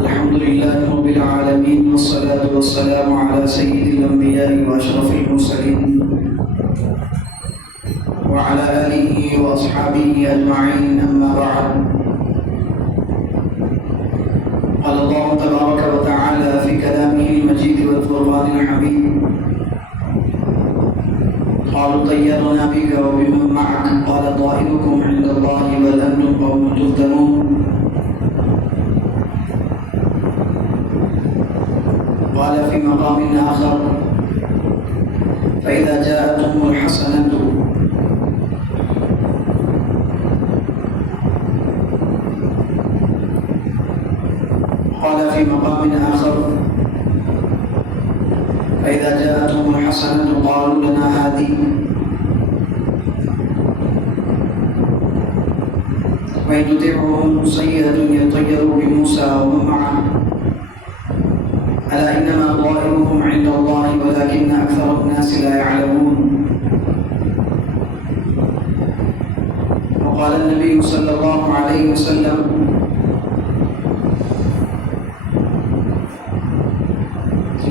الحمد لله رب العالمين والصلاة والسلام على سيد الأنبياء وأشرف المرسلين وعلى آله وأصحابه أجمعين، أما بعد. قال الله تبارك وتعالى في كلامه المجيد والفرقان الحميد: قالوا طيرنا بك وبمن معك قال طائركم عند الله بل أنتم قوم تفتنون. قال في مقام آخر: فإذا جاءتهم الحسنة قال في مقام آخر: فإذا جاءتهم الحسنة قالوا لنا هذه وإن تطعهم سيئة يطيروا بموسى ومن معه ألا إنما طائرهم عند الله ولكن أكثر الناس لا يعلمون. وقال النبي صلى الله عليه وسلم: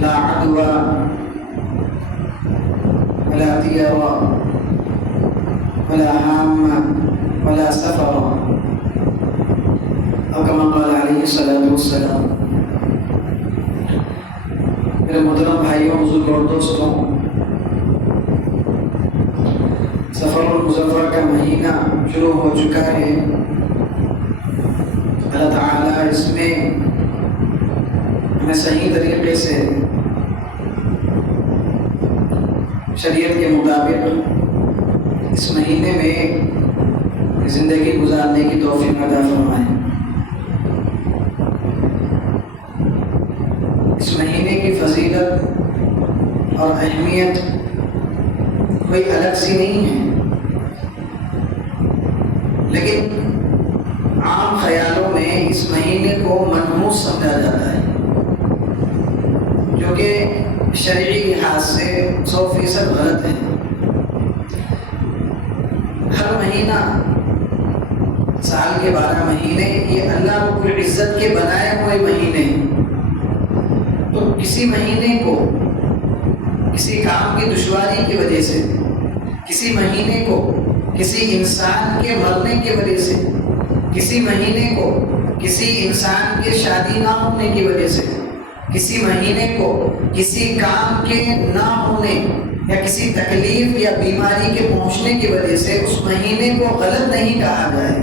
لا عدوى ولا طيرة ولا هامة ولا سفر، أو كما قال عليه الصلاة والسلام. میرے محترم بھائیوں، بزرگوں اور دوستوں، سفر المظفر کا مہینہ شروع ہو چکا ہے. اللہ تعالیٰ اس میں ہمیں صحیح طریقے سے شریعت کے مطابق اس مہینے میں زندگی گزارنے کی توفیق عطا فرمائے. اس مہینے کی فضیلت اور اہمیت کوئی الگ سی نہیں ہے، لیکن عام خیالوں میں اس مہینے کو منحوس سمجھا جاتا ہے، جو کہ شرعی لحاظ سے 100% غلط ہے. ہر مہینہ، سال کے 12 مہینے، یہ اللہ رب العزت کے بنائے ہوئے مہینے ہیں. تو کسی مہینے کو کسی کام کی دشواری کی وجہ سے، کسی مہینے کو کسی انسان کے مرنے کی وجہ سے، کسی مہینے کو کسی انسان کے شادی نہ ہونے کی وجہ سے، کسی مہینے کو کسی کام کے نہ ہونے یا کسی تکلیف یا بیماری کے پہنچنے کی وجہ سے اس مہینے کو غلط نہیں کہا جائے.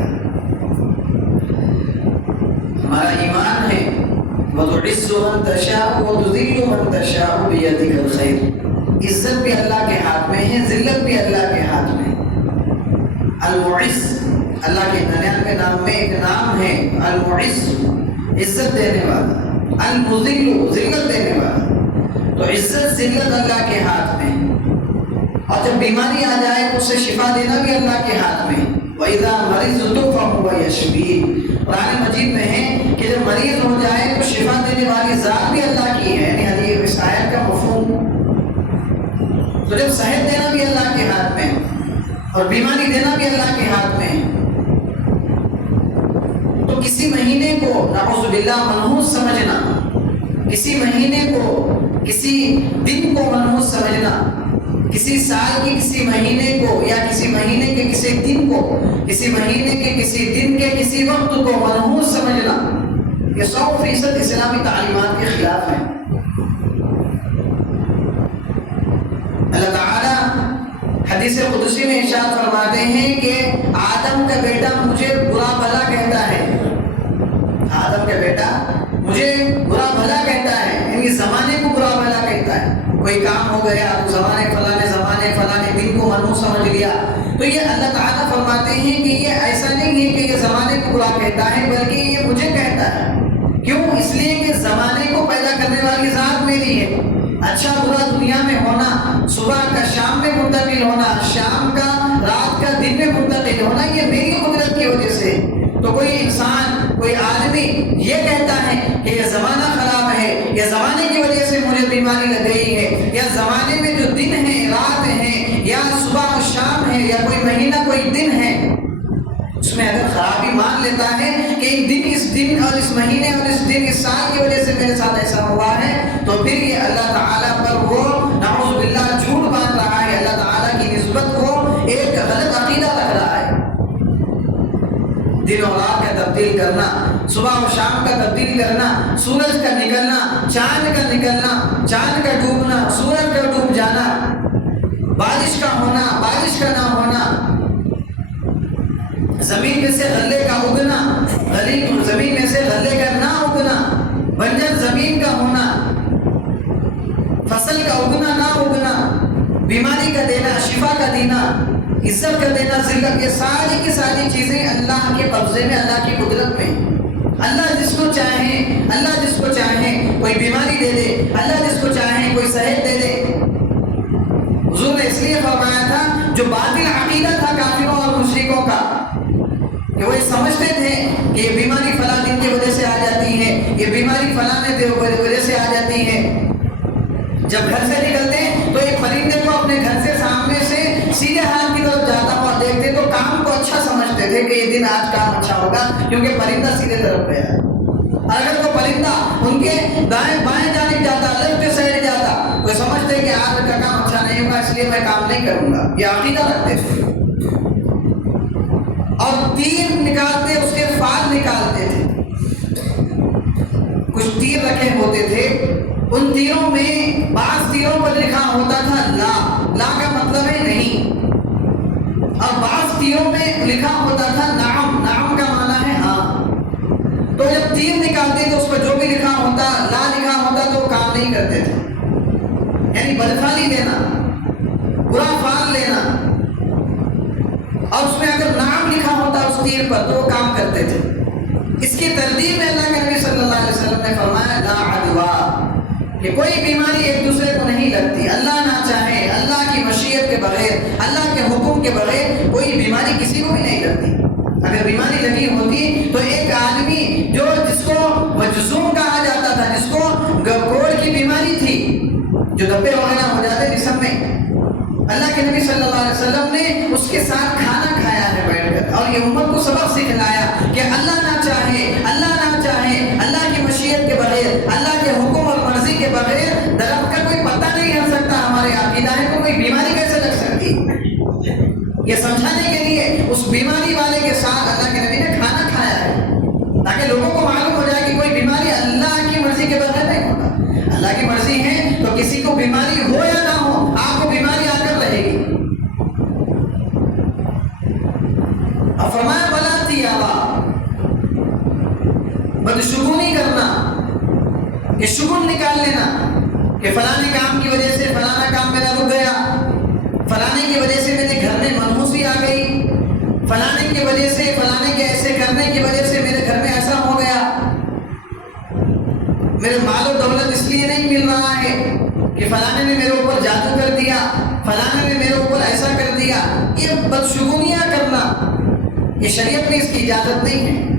ہمارا ایمان ہے وَتُعِزُّ مَن تَشَاءُ وَتُذِلُّ مَن تَشَاءُ بِيَدِكَ الْخَيْرُ. عزت بھی اللہ کے ہاتھ میں ہے، ذلت بھی اللہ کے ہاتھ میں. المعز، اللہ کے 99 نام میں ایک نام ہے المعز، عزت دینے والا. المذل، ذلت دینے والا. تو عزت ذلت اللہ کے ہاتھ میں، اور جب بیماری آ جائے تو اسے شفا دینا بھی اللہ کے ہاتھ میں. وَإِذَا مَرِضْتُ فَهُوَ يَشْفِينِ. قرآن مجید میں ہے کہ جب مریض ہو جائے تو شفا دینے والی ذات بھی اللہ کی ہے، یعنی حدیث اس آیت کا مفہوم. تو جب صحت دینا بھی اللہ کے ہاتھ میں اور بیماری دینا بھی اللہ کے ہاتھ میں، تو کسی مہینے کو نعوذ باللہ منحوس سمجھنا، کسی مہینے کو، کسی دن کو منحوس سمجھنا، کسی سال کے کسی مہینے کو یا کسی مہینے کے کسی دن کو، کسی مہینے کے کسی دن کے کسی وقت کو منحوس سمجھنا، یہ 100% اسلامی تعلیمات کے خلاف ہے. اللہ تعالیٰ حدیث قدسی میں ارشاد فرماتے ہیں کہ آدم کا بیٹا مجھے برا بھلا کہتا ہے. آدم کا بیٹا مجھے برا بھلا کہتا ہے، یعنی زمانے کو برا بھلا کہتا ہے. کوئی کام ہو گیا تو زمانے فلانے دن کو منحوس سمجھ لیا. تو یہ اللہ تعالیٰ فرماتے ہیں کہ یہ ایسا نہیں ہے کہ یہ زمانے کو برا کہتا ہے، بلکہ یہ مجھے کہتا ہے. کیوں؟ اس لیے کہ زمانے کو پیدا کرنے والی ذات میری ہے. اچھا برا دنیا میں ہونا، صبح کا شام میں منتقل ہونا، شام کا رات کا دن میں منتقل ہونا، یہ میری قدرت کی وجہ سے. تو کوئی انسان، کوئی آدمی یہ کہتا ہے کہ یہ زمانہ خراب ہے، یا زمانے کی وجہ سے مجھے بیماری لگ گئی ہے، یا زمانے میں جو دن ہے، رات ہے، یا صبح اور شام ہے، یا کوئی مہینہ کوئی دن ہے، اس میں اگر خرابی مان لیتا دیتا ہے کہ اس دن اور اس مہینے اور اس دن اس سال کی وجہ سے میرے ساتھ ایسا ہوا ہے، تو پھر یہ اللہ تعالیٰ پر وہ نعوذ باللہ جھوٹ باندھ رہا ہے، اللہ تعالیٰ کی نسبت کو ایک غلط عقیدہ رکھ رہا ہے۔ دن اور رات کا تبدیل کرنا، صبح و شام کا تبدیل کرنا، سورج کا نکلنا، چاند کا نکلنا، چاند کا ڈوبنا، سورج کا ڈوب جانا، بارش کا ہونا، بارش کا نہ ہونا، زمین میں سے غلے کا اگنا، زمین میں سے غلے کا نہ اگنا، بنجر زمین کا ہونا، فصل کا اگنا نہ اگنا، بیماری کا دینا، شفا کا دینا، عزت کا دینا، ذلت، یہ ساری کی ساری چیزیں اللہ کے قبضے میں، اللہ کی قدرت میں۔ اللہ جس کو چاہے کوئی بیماری دے دے، اللہ جس کو چاہے کوئی صحت دے دے۔ حضور نے اس لیے فرمایا تھا، جو باطل عقیدہ تھا کافروں اور مشرکوں کا، کہ وہ سمجھتے تھے کہ یہ بیماری فلاں دن کی وجہ سے آ جاتی ہے، یہ بیماری فلاں وجہ سے آ جاتی ہے۔ جب گھر سے نکلتے تو ایک پرندے کو اپنے گھر سے سامنے سے سیدھے ہاتھ کی طرف جاتا ہوا دیکھتے تو کام کو اچھا سمجھتے تھے کہ یہ دن آج کام اچھا ہوگا، کیونکہ پرندہ سیدھے طرف گیا۔ اگر وہ پرندہ ان کے دائیں بائیں جانب جاتا، لیفٹ سائڈ جاتا، وہ سمجھتے کہ آج کا کام اچھا نہیں ہوگا، اس لیے میں کام نہیں کروں گا، یہ عقیدہ رکھتے تھے۔ اور تیر نکالتے، اس کے فال نکالتے تھے، کچھ تیر رکھے ہوتے تھے، ان تیروں میں بعض تیروں پر لکھا ہوتا تھا لا، لا کا مطلب ہے نہیں، اور بعض تیروں میں لکھا ہوتا تھا نعم، نعم کا معنی ہے ہاں۔ تو جب تیر نکالتے تو اس پر جو بھی لکھا ہوتا، لا لکھا ہوتا، تو وہ کام نہیں کرتے تھے، یعنی بدفعلی دینا، برا فال لینا، اور اس میں اگر نام لکھا ہوتا اس تیر پر تو وہ کام کرتے تھے۔ اس کی ترتیب میں اللہ کے نبی صلی اللہ علیہ وسلم نے فرمایا لا عدوا، کہ کوئی بیماری ایک دوسرے کو نہیں لگتی، اللہ نہ چاہے، اللہ کی مشیت کے بغیر، اللہ کے حکم کے بغیر کوئی بیماری کسی کو بھی نہیں لگتی۔ اگر بیماری لگی ہوتی تو ایک آدمی جس کو مجزوم کہا جاتا تھا، جس کو کوڑ کی بیماری تھی، جو دبے وغیرہ ہو جاتے جسم میں، اللہ کے نبی صلی اللہ علیہ وسلم نے اس کے ساتھ کھانا کھایا ہے بیٹھ کر، اور یہ امت کو سبق سکھلایا کہ اللہ نہ چاہے، اللہ کی مشیت کے بغیر، اللہ کے حکم اور مرضی کے بغیر درخت کا کوئی پتہ نہیں ہل سکتا۔ ہمارے عقیدہ ہے تو کوئی بیماری کیسے لگ سکتی؟ یہ سمجھانے کے لیے اس بیماری والے کے ساتھ اللہ کے نبی نے کھانا کھایا ہے، تاکہ لوگوں کو معلوم ہو جائے کہ کوئی بیماری اللہ کی مرضی کے بغیر نہیں ہوتا۔ اللہ کی مرضی ہے تو کسی کو بیماری ہو یا نہ ہو، آپ کو بیماری آ کر رہے گی۔ اور فرمایا بلا تیابا، بدشگونی کرنا، کہ شگون نکال لینا کہ فلانے کام کی وجہ سے فلانا کام میرا رک گیا، فلانے کی وجہ سے میرے گھر میں منحوسی آ گئی، فلانے کی وجہ سے، فلانے کے ایسے کرنے کی وجہ سے میرے گھر میں ایسا ہو گیا، میرے مال و دولت اس لیے نہیں مل رہا ہے کہ فلانے نے میرے اوپر جادو کر دیا، فلانے نے میرے اوپر ایسا کر دیا۔ یہ بدشگونیاں کرنا، یہ شریعت میں اس کی اجازت نہیں ہے،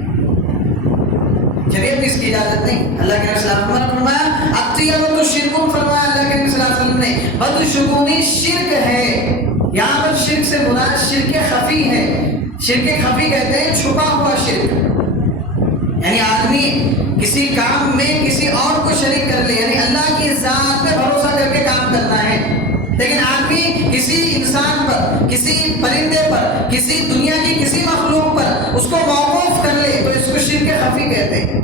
شریعت میں اس کی اجازت نہیں۔ اللہ کے رسول اللہ نے فرمایا اطیبۃ شرک، فرمایا اللہ کے رسول اللہ علیہ وسلم نے بدشگونی شرک ہے۔ یہاں پر شرک سے مراد شرک خفی ہے۔ شرک خفی کہتے ہیں چھپا ہوا شرک، یعنی آدمی کسی کام میں کسی اور کو شریک کر لے، یعنی اللہ کی ذات پہ بھروسہ کر کے کام کرنا ہے، لیکن آدمی کسی انسان پر، کسی پرندے پر، کسی دنیا کی کسی مخلوق پر اس کو موقوف کر لے تو اس کو شرک خفی کہتے ہیں،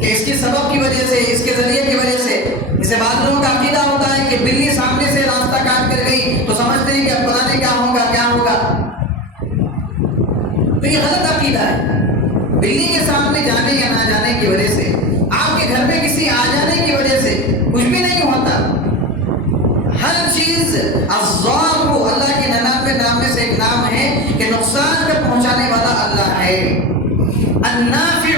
کہ اس کی سبب کی وجہ سے، اس کے ذریعے کی وجہ سے۔ جسے بعض لوگوں کا عقیدہ ہوتا ہے کہ بلی سامنے سے راستہ کاٹ کر گئی تو سمجھتے ہیں کہ اب پتہ نہیں کیا ہوگا کیا ہوگا، تو یہ غلط عقیدہ ہے۔ بلی کے سامنے جانے یا نہ جانے کی وجہ سے، آپ کے گھر میں کسی آ جانے کی وجہ سے کچھ بھی نہیں ہوتا۔ ہر چیز الضار، اللہ کے 99 نام میں سے ایک نام ہے کہ نقصان کا پہنچانے والا اللہ ہے، النافع،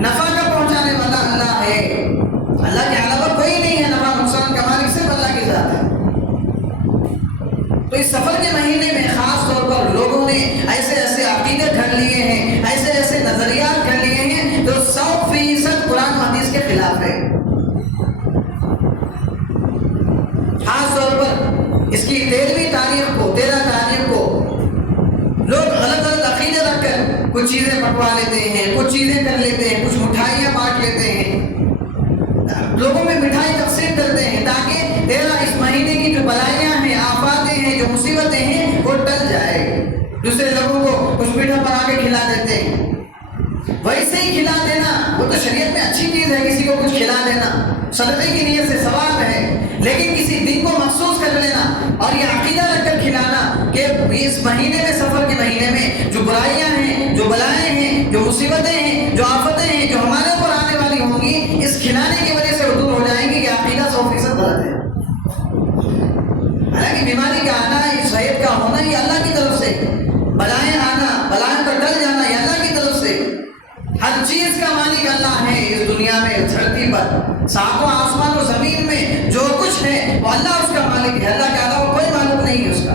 نفع کا پہنچانے والا اللہ ہے، اللہ کے علاوہ کوئی نہیں ہے نفع نقصان کا مالک، صرف اللہ کی ذات ہے۔ تو اس سفر کے مہینے میں خاص طور پر لوگوں نے ایسے ایسے عقیدے گھڑ لیے ہیں، ایسے ایسے نظریات گھڑ لیے ہیں جو 100% قرآن و حدیث کے خلاف ہے۔ خاص طور پر اس کی 13ویں تاریخ کو لوگ غلط غلط عقیدے رکھ کر کچھ چیزیں پکوا لیتے ہیں، کچھ چیزیں کر لیتے ہیں، کچھ مٹھائیاں بانٹ لیتے ہیں، لوگوں میں مٹھائی تقسیم کرتے ہیں تاکہ تیرا اس مہینے کی جو بلائیاں ہیں، آفاتیں ہیں، جو مصیبتیں ہیں وہ ٹل جائے۔ دوسرے لوگوں کو کچھ میٹھا بنا کے کھلا دیتے ہیں، ویسے ہی کھلا دینا وہ تو شریعت میں اچھی چیز ہے، کسی کو کچھ کھلا دینا صدقے کی نیت سے ثواب ہے، لیکن کسی دن کو مخصوص کر لینا اور یہ عقیدہ رکھ کر کھلانا کہ اس مہینے میں، سفر کے مہینے میں جو برائیاں ہیں، جو بلائیں ہیں، جو مصیبتیں ہیں، جو آفتیں ہیں، جو ہمارے اوپر آنے والی ہوں گی، اس کھلانے کی وجہ سے وہ دور ہو جائیں گی، کہ عقیدہ 100% غلط ہے۔ حالانکہ بیماری کا آنا، صحت کا ہونا یہ اللہ کی طرف سے، بلائیں آنا، بلائیں پر ٹل جانا یہ اللہ کی طرف سے۔ ہر چیز کا مالک اللہ ہے اس دنیا میں، دھرتی پر، ساتوں آسمان و زمین میں جو کچھ ہے وہ اللہ اس کا مالک ہے۔ اللہ کے علاوہ کوئی مالک نہیں ہے اس کا،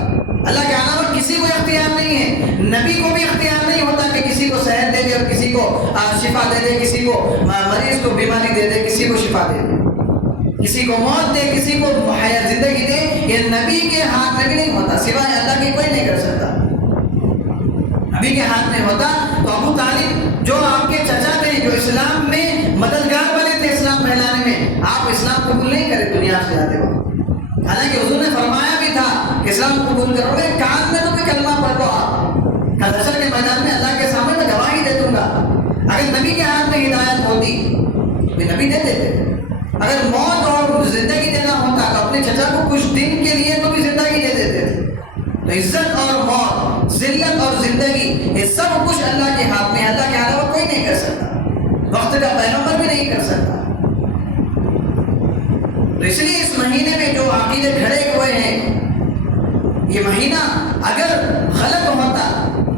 اللہ کے علاوہ کسی کو اختیار نہیں ہے۔ نبی کو بھی اختیار نہیں ہوتا کہ کسی کو صحت دے دے اور کسی کو شفا دے دے، کسی کو مریض کو بیماری دے دے، کسی کو شفا دے دے، کسی کو موت دے، کسی کو زندگی دے۔ یہ نبی کے ہاتھ میں بھی نہیں ہوتا، سوائے اللہ کے کوئی نہیں کر سکتا۔ نبی کے ہاتھ میں ہوتا تو ابو طالب جو آپ کے چچا تھے، جو اسلام میں مددگار بنے تھے اسلام پھیلانے میں، آپ اسلام قبول نہیں کرے دنیا سے جاتے ہو، حالانکہ حضور نے فرمایا بھی تھا کہ اسلام قبول کرو گے، کان میں تو بھی کلمہ پڑھ لو آپ، حشر کے میدان میں اللہ کے سامنے میں گواہی دے دوں گا۔ اگر نبی کے ہاتھ میں ہدایت ہوتی تو نبی دے دیتے، اگر موت اور زندگی دینا ہوتا تو اپنے چچا کو کچھ دن کے لیے تو بھی زندگی دے دیتے تھے۔ تو عزت اور موت، ذلت اور زندگی یہ سب کچھ اللہ کے ہاتھ میں، اللہ کے علاوہ کوئی نہیں کر سکتا، وقت کا پیغمبر بھی نہیں کر سکتا۔ تو اس لیے اس مہینے میں جو عقیدے کھڑے ہوئے ہیں، یہ مہینہ اگر غلط ہوتا،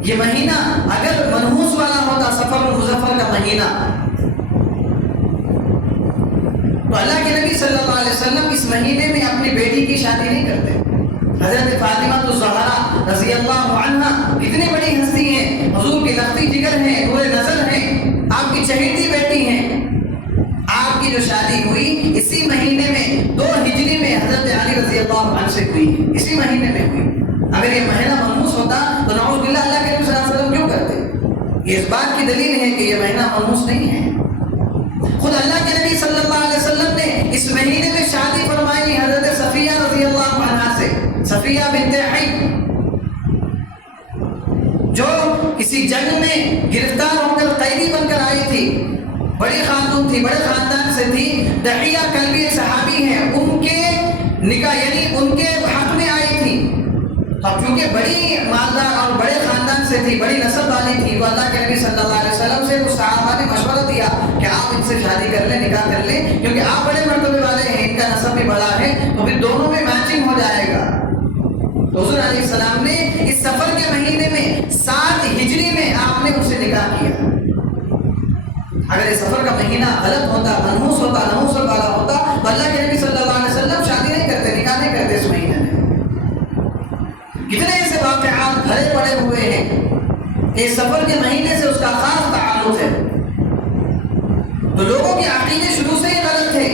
یہ مہینہ اگر منحوس والا ہوتا، سفر المظفر کا مہینہ، تو اللہ کے نبی صلی اللہ علیہ وسلم اس مہینے میں اپنی بیٹی کی شادی نہیں کرتے۔ حضرت فاطمہ الزہرا رضی اللہ عنہا کتنی بڑی ہستی ہیں، حضور کی لختی جگر ہیں، نور نظر ہیں، آپ کی چہیتی بیٹی ہیں۔ آپ کی جو شادی ہوئی اسی مہینے میں 2 ہجری میں حضرت علی رضی اللہ عنہ سے ہوئی، اسی مہینے میں ہوئی۔ اگر یہ مہینہ منحوس ہوتا تو نعوذ باللہ اللہ کے نبی صلی اللہ علیہ وسلم کیوں کرتے؟ یہ اس بات کی دلیل ہے کہ یہ مہینہ منحوس نہیں ہے۔ خود اللہ کے نبی صلی اللہ علیہ وسلم نے اس مہینے میں شادی فرمائی حضرت صفیہ رضی اللہ عنہا سے، صفیہ بنت حی، جو کسی جنگ میں گرفتار ہو کر قیدی بن کر آئی تھی، بڑی خاتون تھی، بڑے خاندان سے تھی، دحیہ کلبی صحابی ہیں، ان کے نکاح یعنی ان کے حق میں آئی تھی۔ اب کیونکہ بڑی مالدار اور بڑے خاندان سے تھی، بڑی نسب والی تھی، تو اللہ کے نبی صلی اللہ علیہ وسلم سے کچھ صحابہ نے مشورہ دیا کہ آپ ان سے شادی کر لیں، نکاح کر لیں، کیونکہ آپ بڑے مرتبے والے ہیں، ان کا نسب بھی بڑا ہے، تو پھر دونوں میں میچنگ ہو جائے گا۔ تو حضور علیہ السلام نے اس سفر کے مہینے میں 7 ہجری میں آپ نے ان سے نکاح کیا۔ اگر یہ سفر کا مہینہ غلط ہوتا، منحوس ہوتا، نحوس والا ہوتا تو اللہ کے نبی صلی اللہ علیہ وسلم شادی نہیں کرتے، نکاح نہیں کرتے اس مہینے میں۔ کتنے ایسے واقعات بھرے پڑے ہوئے ہیں کہ سفر کے مہینے سے اس کا خاص تعلق ہے۔ تو لوگوں کے عقیدے شروع سے ہی غلط تھے،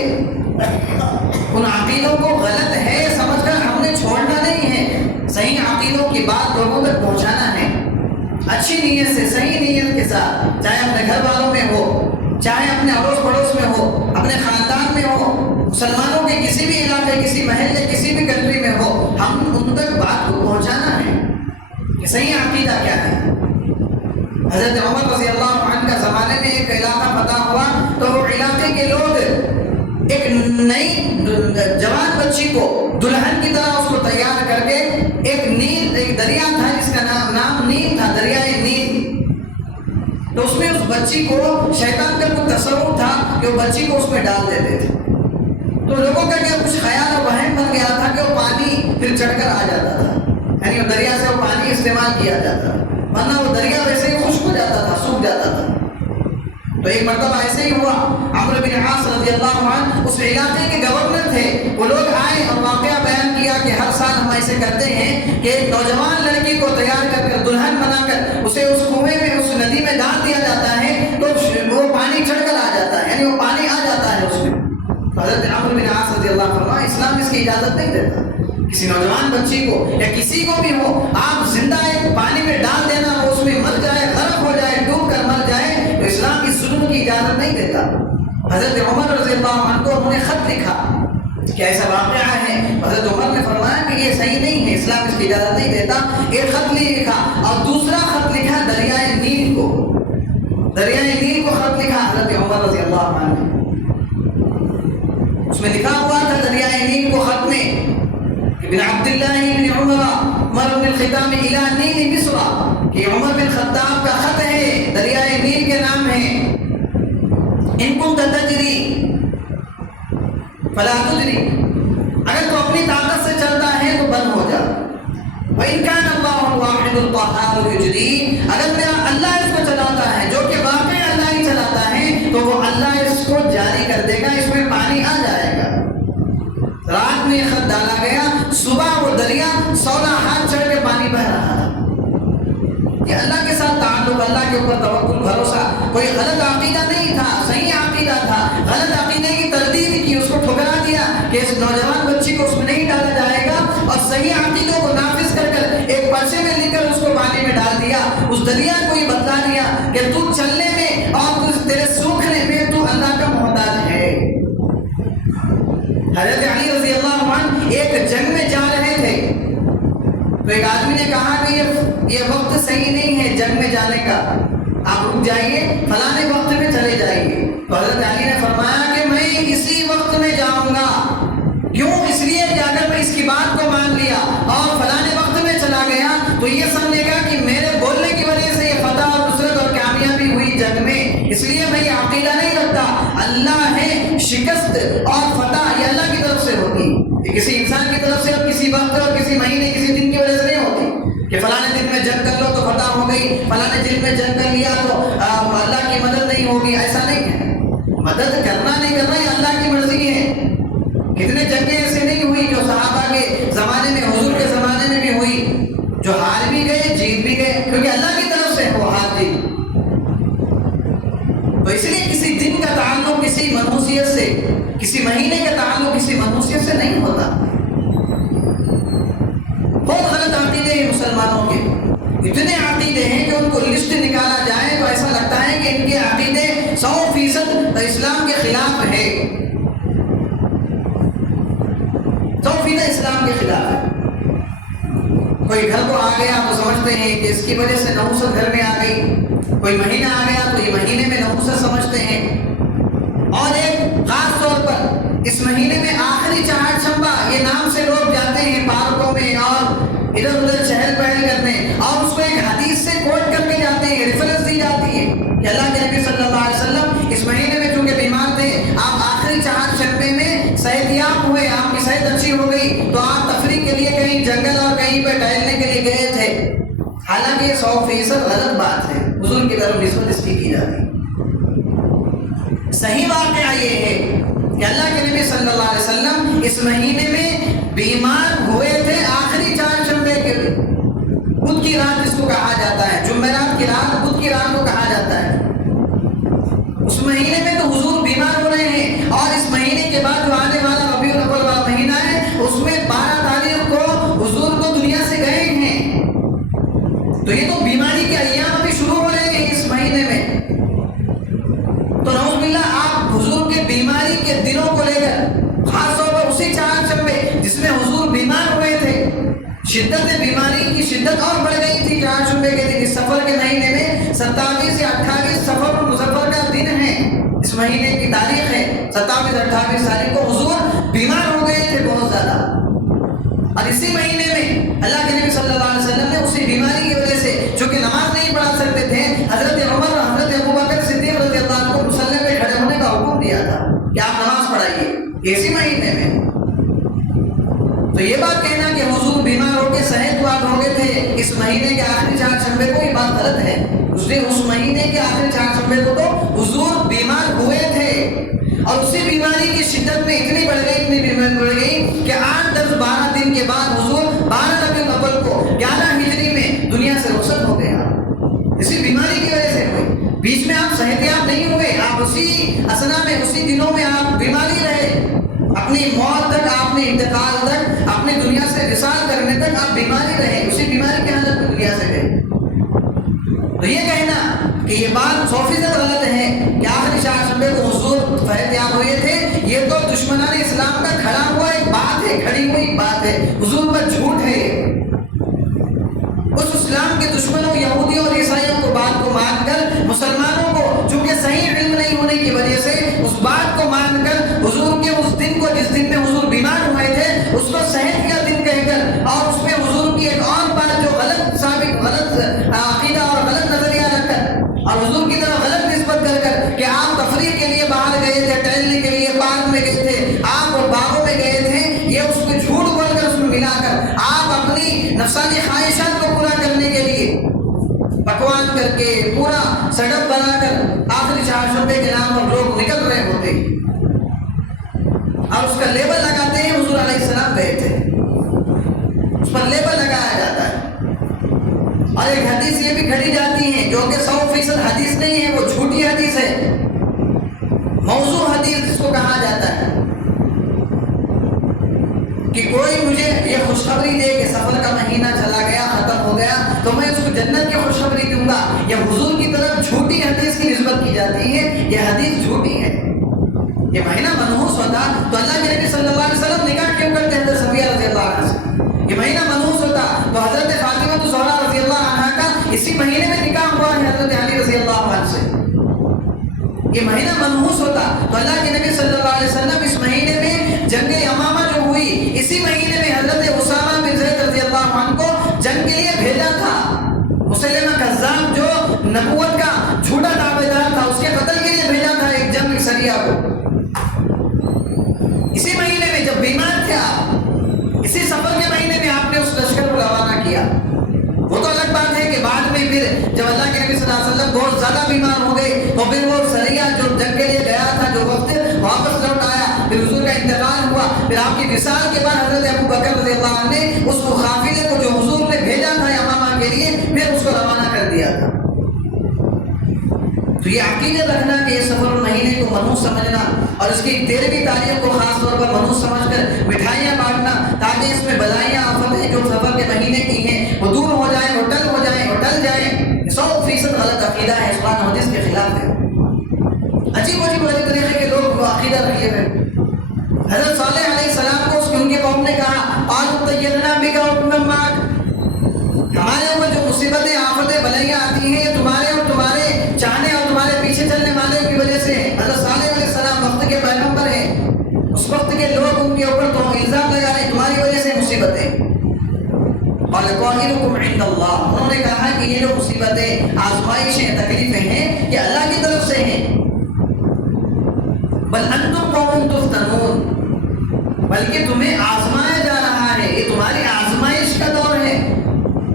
ان عقیدوں کو غلط ہے سمجھ کر ہم نے چھوڑنا نہیں ہے، صحیح عقیدوں کی بات لوگوں تک پہنچانا ہے، اچھی نیت سے، صحیح نیت کے ساتھ، چاہے اپنے گھر والوں میں ہو، چاہے اپنے اڑوس پڑوس میں ہو، اپنے خاندان میں ہو، مسلمانوں کے کسی بھی علاقے، کسی محلے، کسی بھی کنٹری میں ہو، ہم ان تک بات کو پہنچانا ہے کہ صحیح عقیدہ کیا ہے۔ حضرت عمر رضی اللہ عنہ کا زمانے میں ایک علاقہ فتح ہوا تو وہ علاقے کے لوگ ایک نئی جوان بچی کو دلہن کی طرح اس کو تیار کر کے ایک دریا تھا جس کا نام نیل تھا، دریائے نیل، تو اس میں اس بچی کو شیطان کا کوئی تصور تھا کہ وہ بچی کو اس میں ڈال دیتے تھے، تو لوگوں کا کیا کچھ خیال اور وہم بن گیا تھا کہ وہ پانی پھر چڑھ کر آ جاتا تھا، یعنی وہ دریا سے وہ پانی استعمال کیا جاتا، ورنہ وہ دریا ویسے ہی خشک ہو جاتا تھا، سوکھ جاتا تھا۔ تو ایک مرتبہ ایسے ہی ہوا، عمرو بن عاص رضی اللہ عنہ اس علاقے کے گورنر تھے، وہ لوگ آئے اور واقعہ بیان کیا کہ ہر سال ہم ایسے کرتے ہیں کہ ایک نوجوان لڑکی کو تیار کر کر دلہن بنا کر اسے اس کنویں میں، اس ندی میں ڈال دیا جاتا ہے تو وہ پانی چڑھ کر آ جاتا ہے، یعنی وہ پانی آ جاتا ہے اس میں۔ حضرت عمرو بن عاص رضی اللہ عنہ، اسلام اس کی اجازت نہیں دیتا کسی نوجوان بچی کو یا کسی کو بھی ہو آپ زندہ ایک پانی میں ڈال دینا، وہ اس میں مر جائے، غرق ہو جائے، ڈوب ظلم کی اجازت نہیں دیتا۔ حضرت عمر رضی اللہ عنہ کو انہوں نے خط لکھا کہ ایسا واقعہ ہے، حضرت عمر نے فرمایا کہ یہ صحیح نہیں ہے، اسلام اس کی اجازت نہیں دیتا، ایک خط لکھا اور دوسرا خط لکھا دریائے نیل کو، دریائے نیل کو خط لکھا حضرت عمر رضی اللہ عنہ نے۔ اس میں لکھا ہوا تھا دریائے نیل کو خط میں ابن عبداللہ ابن عمر بن الخطاب الى نیل مصر، کہ عمر بن خطاب کا خط ہے، دریائے نیل کے نام ہے، ان کنت تجری فلا تجری، اگر تو اپنی طاقت سے چلتا ہے تو بند ہو جا، وَإِن كَانَ اللَّهُ الْوَاحِدُ الْقَهَّارُ يُجْرِي، اگر میرا اللہ اس کو چلاتا ہے، جو کہ واقعی اللہ ہی چلاتا ہے، تو وہ اللہ اس کو جاری کر دے گا، اس میں پانی آ جائے گا۔ رات میں خط ڈالا گیا، صبح وہ دریا 16 ہاتھ چڑھ کے پانی بہ رہا تھا۔ یہ اللہ کے ساتھ تعلق، اللہ کے اوپر توکل، بھروسہ، کوئی غلط عقیدہ نہیں تھا، صحیح عقیدہ تھا، غلط عقیدے کی تردید کی، اس کو ٹھکرا دیا کہ اس نوجوان بچی کو اس میں نہیں ڈالا جائے گا، اور صحیح عقیدوں کو نافذ کر کر ایک پرچے میں لکھ کر اس کو پانی میں ڈال دیا۔ اس دریا کو یہ بتلا دیا کہ تو چلنے میں اور تیرے سوکھنے میں تو اللہ کا محتاج ہے۔ حضرت علی رضی اللہ عنہ ایک جنگ میں جا رہے تھے، تو ایک آدمی نے کہا کہ یہ وقت صحیح نہیں ہے جنگ میں جانے کا، آپ رک جائیے، فلانے وقت میں چلے جائیے۔ تو حضرت علی نے فرمایا کہ میں اسی وقت میں جاؤں گا، کیوں؟ اس لیے کہ اگر میں اس کی بات کو مان لیا اور فلانے وقت میں چلا گیا تو یہ سمجھے گا کہ میرے بولنے کی وجہ سے یہ فتح اور نصرت اور کامیابی ہوئی جنگ میں، اس لیے میں یہ عقیدہ نہیں رکھتا۔ اللہ ہے، شکست اور فتح یہ اللہ کی طرف سے ہوتی، یہ کسی انسان کی طرف سے اور کسی وقت اور کسی مہینے کسی دن کی وجہ سے نہیں ہوتی کہ فلانے دن میں جنگ کر لو تو فتح ہو گئی، فلانے دن میں جنگ کر لیا تو اللہ کی مدد نہیں ہوگی، ایسا نہیں ہے۔ مدد کرنا نہیں کرنا یہ اللہ کی مرضی ہے۔ کتنے جنگیں ایسے نہیں ہوئی جو صحابہ کے زمانے میں، حضور کے زمانے میں بھی ہوئی، جو ہار بھی گئے جیت بھی گئے، کیونکہ اللہ کی طرف سے وہ ہار جیت۔ تو اس لیے کسی دن کا تعلق کسی منحوسیت سے، کسی مہینے کا تعلق کسی منحوسیت سے نہیں ہوتا۔ بہت غلط عقیدے ہیں مسلمانوں کے، اتنے عقیدے ہیں کہ ان کو لسٹ نکالا جائے تو ایسا لگتا ہے کہ ان کے عقیدے 100% اسلام کے خلاف ہے، 100% اسلام کے خلاف ہے۔ کوئی گھر کو آ گیا تو سمجھتے ہیں کہ اس کی وجہ سے نحوست گھر میں آ گئی، کوئی مہینہ آ گیا تو یہ مہینے میں نحوست سمجھتے ہیں، اور ایک خاص طور پر اس مہینے میں آخری چہار شنبہ یہ نام سے لوگ جاتے ہیں پارکوں میں اور ادھر ادھر چہل پہل کرنے، اور اس کو ایک حدیث سے کوٹ کر کے جاتے ہیں، ریفرنس دی جاتی ہے کہ اللہ کے نبی صلی اللہ علیہ وسلم اس مہینے میں چونکہ بیمار تھے، آپ آخری چہار شنبے میں صحتیاب ہوئے، آپ کی صحت اچھی ہو گئی تو آپ تفریح کے لیے کہیں جنگل اور کہیں پہ ٹہلنے کے لیے گئے تھے۔ حالانکہ یہ 100% غلط بات ہے، حضور کی طرف نسبت اس کی جاتی ہے۔ صحیح واقعہ یہ ہے کہ اللہ کے نبی صلی اللہ علیہ وسلم اس مہینے میں بیمار ہوئے تھے، آخری چار شنبے کے بدھ کی رات جس کو کہا جاتا ہے، جمعرات کی رات بدھ کی رات کو کہا جاتا ہے، اس مہینے میں تو حضور بیمار ہو رہے ہیں، اور اس مہینے کے بعد جو آنے والا ربیع الاول والا مہینہ ہے اس میں 12 تاریخ کو حضور کو دنیا سے گئے ہیں، تو یہ تو بیماری کے ایام ابھی شروع ہو رہے ہیں اس مہینے میں۔ تو نعوذ باللہ آپ حضور کے بیماری کے دنوں کو لے کر، خاص طور پر اسی چار شنبے جس میں حضور بیمار ہوئے تھے، شدت بیماری کی شدت اور بڑھ گئی تھی چار شنبے کے دن، اس سفر کے مہینے میں 27 یا 28 سفر المظفر کا دن ہے، اس مہینے کی تاریخ ہے 27-28 تاریخ کو حضور بیمار ہو گئے تھے بہت زیادہ، اور اسی مہینے میں اللہ کے نبی صلی اللہ علیہ وسلم نے اسی بیماری کی وجہ سے چونکہ نماز نہیں پڑھا سکتے تھے، حضرت عمر اور حضرت ابوبکر صدیق رضی اللہ عنہ کو مصلی پہ کھڑے ہونے کا حکم دیا تھا کہ آپ نماز پڑھائیے اسی مہینے میں۔ تو یہ بات کہنا کہ حضور بیمار ہو کے صحت یاب ہو گئے تھے اس مہینے کے آخری چار شنبے کو، یہ بات غلط ہے۔ اس مہینے کے آخری چار شنبے کو تو حضور بیمار ہوئے تھے، اور اسی بیماری کی شدت میں اتنی بڑھ گئی کہ 8-10-12 دن کے بعد حضور 12 ربیع الاول کو 11 ہجری میں دنیا سے رخصت ہو گیا، اسی بیماری کی وجہ سے ہوئی۔ بیچ میں آپ صحتیاب نہیں ہوئے، آپ اسی اثنا میں اسی دنوں میں آپ بیماری رہے، اپنی موت تک، اپنے انتقال تک، اپنی دنیا سے وصال کرنے تک آپ بیماری رہے، اسی بیماری کی حالت میں دنیا سے گئے۔ تو یہ کہنا کہ یہ بات 100% غلط ہے کہ آخری چہارشنبے کو حضور فیض یاب ہوئے تھے، یہ تو دشمنان اسلام کا کھڑا ہوا ایک بات ہے، کھڑی ہوئی بات ہے، حضور پر جھوٹ ہے۔ اس اسلام کے دشمنوں یہودیوں اور عیسائیوں کو بات کو مان کر مسلمانوں کو چونکہ صحیح علم نہیں ہونے کی وجہ سے اس بات کو مان کر حضور کے اس دن کو جس دن میں حضور بیمار ہوئے تھے اس کو صحت کا دن کہہ کر اور اس میں حضور کی ایک اور بات جو غلط ثابت، غلط عقیدہ اور غلط نظریہ رکھ کر اور حضور کی طرف غلط نسبت کر کر کہ آپ تفریح کے لیے باہر گئے تھے، ٹہلنے کے لیے پارک میں گئے تھے، آپ اور باغوں میں گئے تھے، یہ اس کو جھوٹ بول کر اس میں ملا کر آپ اپنی نفسانی خواہشات کو پورا کرنے کے لیے پکوان کر کے پورا سڑک بنا کر آخری چہارشنبے کے نام پر لوگ نکل رہے ہوتے ہیں اور اس کا لیبل لگاتے ہیں حضور علیہ السلام گئے تھے، اس پر لیبل لگایا جاتا ہے۔ اور ایک حدیث یہ بھی کھڑی جاتی ہے جو کہ 100% حدیث نہیں ہے، وہ جھوٹی حدیث ہے، موضوع حدیث جس کو کہا جاتا ہے کہ کوئی مجھے یہ خوشخبری دے کہ سفر کا مہینہ چلا گیا، ختم ہو گیا، تو میں اس کو جنت کی خوشخبری دوں گا۔ یہ حضور کی طرف جھوٹی حدیث کی نسبت کی جاتی ہے، یہ حدیث جھوٹی ہے۔ یہ مہینہ منحوس ہوتا تو اللہ کے نبی صلی اللہ علیہ وسلم نکاح کیوں کرتے حضرت صفیہ رضی اللہ عنہ سے؟ یہ مہینہ منحوس ہوتا تو حضرت فاطمہ الزہرا رضی اللہ عنہا کا اسی مہینے میں نکاح ہوا ہے حضرت علی رضی اللہ عنہ سے۔ یہ مہینہ منحوس ہوتا تو اللہ کے نبی صلی اللہ علیہ وسلم اس مہینے میں جنگ یمامہ جو ہوئی اسی مہینے میں حضرت اسامہ بن زید رضی اللہ عنہ کو جنگ کے لیے بھیجا تھا۔ مسلمہ کذاب جو نبوت کا جھوٹا دعویدار تھا اس کے قتل کے لیے بھیجا تھا ایک جنگ سریہ کو۔ اسی مہینے میں جب بیمار تھے آپ، اسی سفر کے مہینے میں آپ نے اس لشکر کو روانہ کیا۔ وہ تو الگ بات ہے کہ بعد میں پھر جب اللہ کے نبی صلی اللہ علیہ وسلم بہت زیادہ بیمار ہو گئے تو پھر وہ سریہ جو جنگ کے لیے گیا تھا جو وقت واپس لوٹ آیا، پھر حضور کا انتقال ہوا، پھر آپ کی وصال کے بعد حضرت ابو بکر رضی اللہ عنہ نے اس قافلے کو جو حضور نے بھیجا تھا یمامہ کے لیے پھر اس کو روانہ کر دیا تھا۔ تو یہ عقیدہ رکھنا کہ یہ سفر المہینے کو منحوس سمجھنا اور اس کی 13ویں تاریخ کو خاص طور پر منحوس سمجھ کر مٹھائیاں بانٹنا تاکہ اس میں بلائیاں آفتیں جو سفر کے مہینے کی ہیں وہ دور ہو جائیں، وہ ٹل جائیں، 100% غلط عقیدہ ہے، اس قرآن حدیث کے خلاف ہے۔ عجیب عجیب طریقے کے لوگ وہ عقیدہ رکھے ہوئے۔ حضرت صالح علیہ السلام کو ان کے قوم نے کہا قالوا طیرنا بک وبمن معک، ہمارے اوپر جو مصیبتیں آفتیں بلائیاں آتی ہیں یہ تمہارے اور تمہارے چاہنے اور تمہارے پیچھے چلنے والے کی وجہ سے۔ حضرت صالح علیہ السلام وقت کے پیغمبر ہیں، اس وقت کے لوگ ان کے اوپر تو الزام لگا رہے ہیں تمہاری وجہ سے مصیبتیں۔ قال طائرکم عند اللہ، انہوں نے کہا کہ یہ جو مصیبتیں، آزمائشیں، تکلیفیں ہیں یہ اللہ کی طرف سے ہیں۔ بل انتم قوم تفتنون، بلکہ تمہیں آزمایا جا رہا ہے، یہ تمہاری آزمائش کا دور ہے۔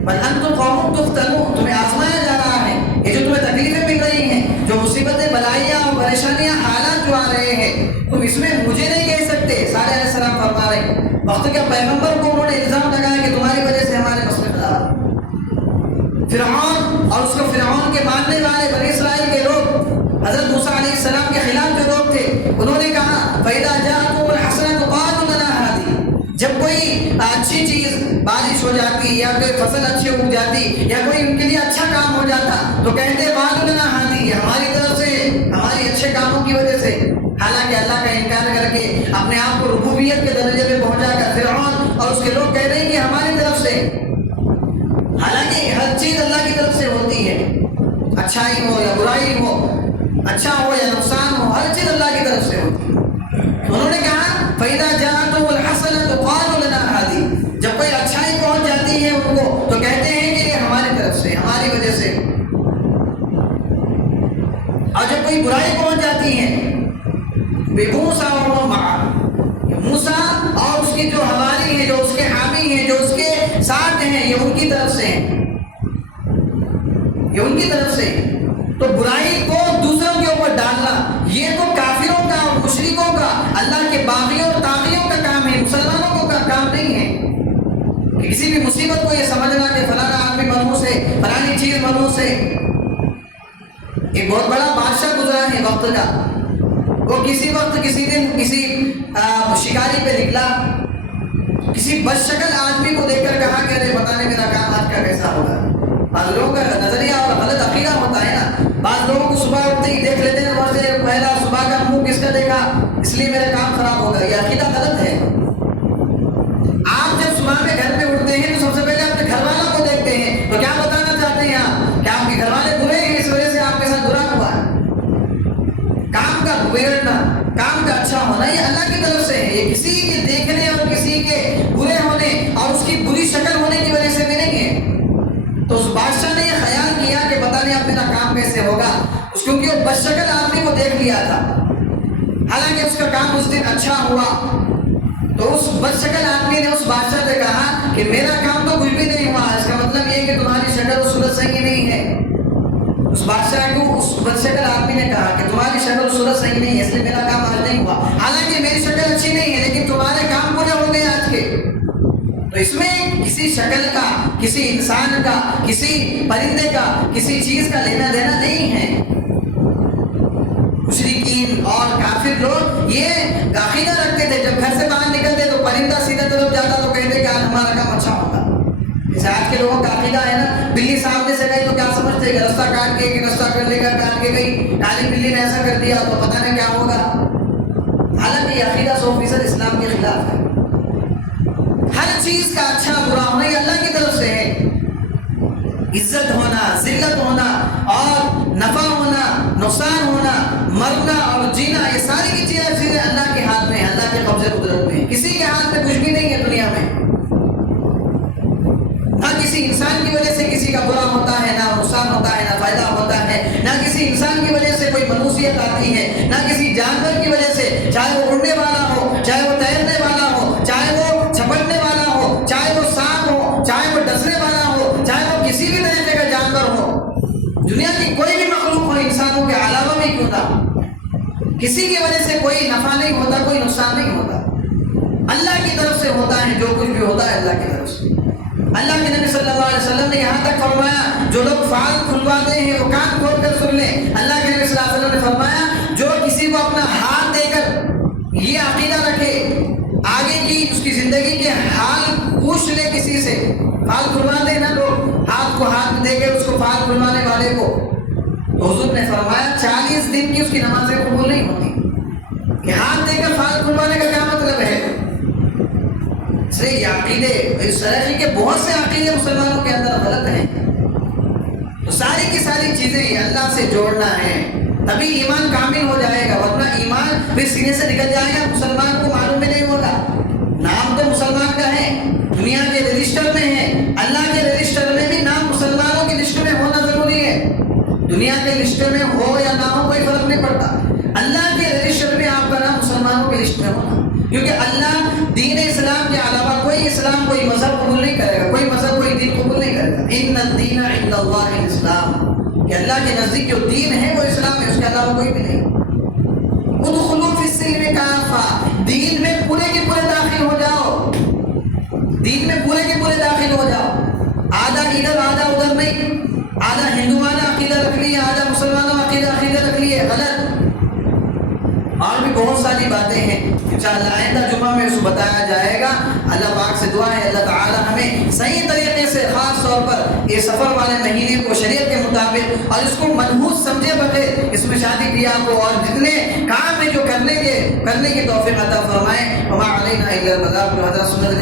بل انتم قوم تفتنون، تمہیں آزمایا جا رہا ہے، یہ جو تمہیں تکلیفیں مل رہی ہیں، جو مصیبتیں، بلائیاں اور پریشانیاں، حالات جو آ رہے ہیں، تم اس میں مجھے نہیں کہہ سکتے۔ صالح علیہ السلام فرما رہے ہیں وقت کے پیغمبر کو انہوں نے الزام لگایا کہ تمہاری وجہ سے ہمارے مسئلے خراب۔ فرعون اور اس کو فرعون کے ماننے والے بنی اسرائیل کے لوگ حضرت موسیٰ علیہ السلام کے خلاف جو لوگ تھے انہوں نے کہا فَإِذَا جَاءَتْهُمُ الْحَسَنَةُ قَالُوا لَنَا هَٰذِهِ، جب کوئی اچھی چیز بارش ہو جاتی یا کوئی فصل اچھی اگ جاتی یا کوئی ان کے لیے اچھا کام ہو جاتا تو کہتے قَالُوا لَنَا هَٰذِهِ، ہماری طرف سے، ہماری اچھے کاموں کی وجہ سے۔ حالانکہ اللہ کا انکار کر کے اپنے آپ کو ربوبیت کے درجے پہ پہنچا کر فرعون اور اس کے لوگ کہہ رہے ہیں کہ ہماری طرف سے، حالانکہ ہر چیز اللہ کی طرف سے ہوتی ہے، اچھائی ہو یا برائی ہو، اچھا ہو یا نقصان ہو، ہر چیز اللہ کی طرف سے ہوتی ہے۔ انہوں نے کہا فَإِذَا جَاءَتْهُمُ الْحَسَنَةُ قَالُوا لَنَا هَٰذِهِ، جب کوئی اچھائی پہنچ جاتی ہے ان کو تو کہتے ہیں کہ یہ ہماری طرف سے، ہماری وجہ سے، اور جب کوئی برائی پہنچ جاتی ہے بِمُوسَىٰ وَمَن مَّعَهُ، موسیٰ اور اس کی جو حوالی ہیں، جو اس کے حامی ہیں، جو اس کے ساتھ ہیں، یہ ان کی طرف سے ہیں، یہ ان کی طرف سے۔ تو برائی کو دوسروں کے اوپر ڈالنا یہ تو کافروں کا اور مشرکوں کا، اللہ کے باغیوں اور طاغیوں کا کام ہے، مسلمانوں کو کا کام نہیں ہے کہ کسی بھی مصیبت کو یہ سمجھنا کہ فلانا آدمی منحوس ہے، فلانی چیز منحوس ہے۔ ایک بہت بڑا بادشاہ گزرا ہے وقت کا، وہ کسی وقت کسی دن کسی شکاری پہ نکلا، کسی بد شکل آدمی کو دیکھ کر کہا کہ ارے پتہ نہیں میرا کام آج کا کیسا ہوگا۔ لوگوں کا نظریہ اور غلط عقیدہ ہوتا ہے نا، بعض لوگوں کو صبح اٹھتے ہی دیکھ لیتے ہیں ویسے پہلا صبح کا منہ کس کا دیکھا اس لیے میرا کام خراب ہوگا، یہ عقیدہ غلط ہے۔ آپ جب صبح میں گھر پہ اٹھتے ہیں تو سب سے پہلے اپنے گھر والوں کو دیکھتے ہیں، تو کیا بتانا چاہتے ہیں آپ کہ آپ کے گھر والے برے ہیں اس وجہ سے آپ کے ساتھ برا ہوا ہے؟ کام کا بگڑنا، کام کا اچھا ہونا یہ اللہ کی طرف سے ہے، یہ کسی کے دیکھنے اور کسی کے برے ہونے اور اس کی بری شکل ہونے کی وجہ سے بھی نہیں ہے۔ تو اس بادشاہ نے یہ خیال کیا کہ پتہ نہیں اب میرا کام کیسے ہوگا، کیونکہ وہ بدشکل آدمی کو دیکھ لیا تھا، حالانکہ اس کا کام اس دن اچھا ہوا۔ تو اس بدشکل آدمی نے اس بادشاہ سے کہا کہ میرا کام تو کچھ بھی نہیں ہوا، اس کا مطلب یہ کہ تمہاری شکل و صورت صحیح نہیں ہے۔ اس بادشاہ کو اس بدشکل آدمی نے کہا کہ تمہاری شکل و صورت صحیح نہیں ہے اس لیے میرا کام آج نہیں ہوا، حالانکہ میری شکل اچھی نہیں ہے لیکن تمہارے کام پورے ہو گئے آج کے۔ تو اس میں کسی شکل کا، کسی انسان کا، کسی پرندے کا، کسی چیز کا لینا دینا نہیں ہے۔ مشرکین اور کافر لوگ یہ عقیدہ رکھتے تھے، جب گھر سے باہر نکلتے تو پرندہ سیدھا طرف جاتا تو کہتے کہ آج ہمارا کام اچھا ہوگا۔ جیسے آج کے لوگوں کا عقیدہ ہے نا، بلی سامنے سے گئی تو کیا سمجھتے ہیں کہ رستہ کاٹ کے، کہ رستہ کر لے کر کاٹ کے گئی، کالی بلی نے ایسا کر دیا تو پتہ نہیں کیا ہوگا۔ حالانکہ یہ عقیدہ 100% اسلام کے خلاف ہے۔ ہر چیز کا اچھا برا ہونا یہ اللہ کی طرف سے ہے۔ عزت ہونا، ذلت ہونا اور نفع ہونا، نقصان ہونا، مرنا اور جینا، یہ ساری کی چیزیں اللہ کے ہاتھ میں ہیں، اللہ کے قبضے قدرت میں ہیں۔ کسی کے ہاتھ میں کچھ بھی نہیں ہے دنیا میں۔ نہ کسی انسان کی وجہ سے کسی کا برا ہوتا ہے، نہ نقصان ہوتا ہے، نہ فائدہ ہوتا ہے، نہ کسی انسان کی وجہ سے کوئی منوسیت آتی ہے، نہ کسی جانور کی وجہ سے، چاہے وہ اڑنے والا ہو، چاہے وہ تیرنے والا ہو، چاہے وہ چھپٹنے والا ہو، چاہے وہ سانپ ہو، چاہے وہ ڈسنے والا ہو، چاہے وہ کسی بھی طریقے کا جانور ہو، دنیا کی کوئی بھی مخلوق ہو انسانوں کے علاوہ بھی کیوں نہ، کسی کی وجہ سے کوئی نفع نہیں ہوتا، کوئی نقصان نہیں ہوتا، اللہ کی طرف سے ہوتا ہے۔ جو کچھ بھی ہوتا ہے اللہ کی طرف سے۔ اللہ کے نبی صلی اللہ علیہ وسلم نے یہاں تک فرمایا جو لوگ فال کھلواتے ہیں وہ کان کھول کر سن لیں۔ اللہ کے نبی صلی اللہ علیہ وسلم نے فرمایا جو کسی کو اپنا ہاتھ دے کر یہ عقیدہ رکھے آگے کی اس کی زندگی کے حال پوچھ لے کسی سے، فال کھلواتے ہیں نا لوگ، ہاتھ کو ہاتھ میں دے کے اس کو فال کھلوانے والے کو، تو حضور نے فرمایا 40 دن کی اس کی نمازیں قبول نہیں ہوتی۔ کہ ہاتھ دے کر فال کھلوانے کا کیا مطلب ہے؟ سے یہ عقیدے اس طرح کے بہت سے عقیدے مسلمانوں کے اندر غلط ہیں۔ تو ساری کی ساری چیزیں یہ اللہ سے جوڑنا ہے، تبھی ایمان کامل ہو جائے گا، ورنہ ایمان پھر سینے سے نکل جائے گا، مسلمان کو معلوم بھی نہیں ہوگا۔ نام تو مسلمان کا ہے، دنیا کے رجسٹر میں ہے، اللہ کے رجسٹر میں بھی نام مسلمانوں کی لسٹ میں ہونا ضروری ہے۔ دنیا کے لسٹ میں ہو یا نہ ہو کوئی فرق نہیں پڑتا، اللہ کے رجسٹر میں آپ کا نام مسلمانوں کی لسٹ میں ہونا، کیونکہ اللہ دین اسلام کے علاوہ کوئی اسلام، کوئی مذہب قبول نہیں کرے گا، کوئی مذہب، کوئی دین قبول نہیں کرے گا۔ ان الدین عند اللہ الاسلام، کہ اللہ کے نزدیک جو دین ہے وہ اسلام ہے، اس کے علاوہ کوئی بھی نہیں۔ ادخلوا فی السلم کافہ، دین میں پورے کے پورے داخل ہو جاؤ، دین میں پورے کے پورے داخل ہو جاؤ، آدھا ادھر آدھا ادھر نہیں، آدھا ہندوانہ عقیدہ رکھ لیے، آدھا مسلمانوں عقیدہ رکھ لیے، غلط۔ اور بھی بہت ساری باتیں ہیں انشاءاللہ آئندہ جمعہ میں اس کو بتایا جائے گا۔ اللہ پاک سے دعا ہے اللہ تعالی ہمیں صحیح طریقے سے، خاص طور پر یہ سفر والے مہینے کو شریعت کے مطابق اور اس کو منحوس سمجھے بغیر اس میں شادی بیاہ کو اور جتنے کام ہیں جو کرنے کی توفیق عطا فرمائے۔ وما علینا الا البلاغ، حضرت سنت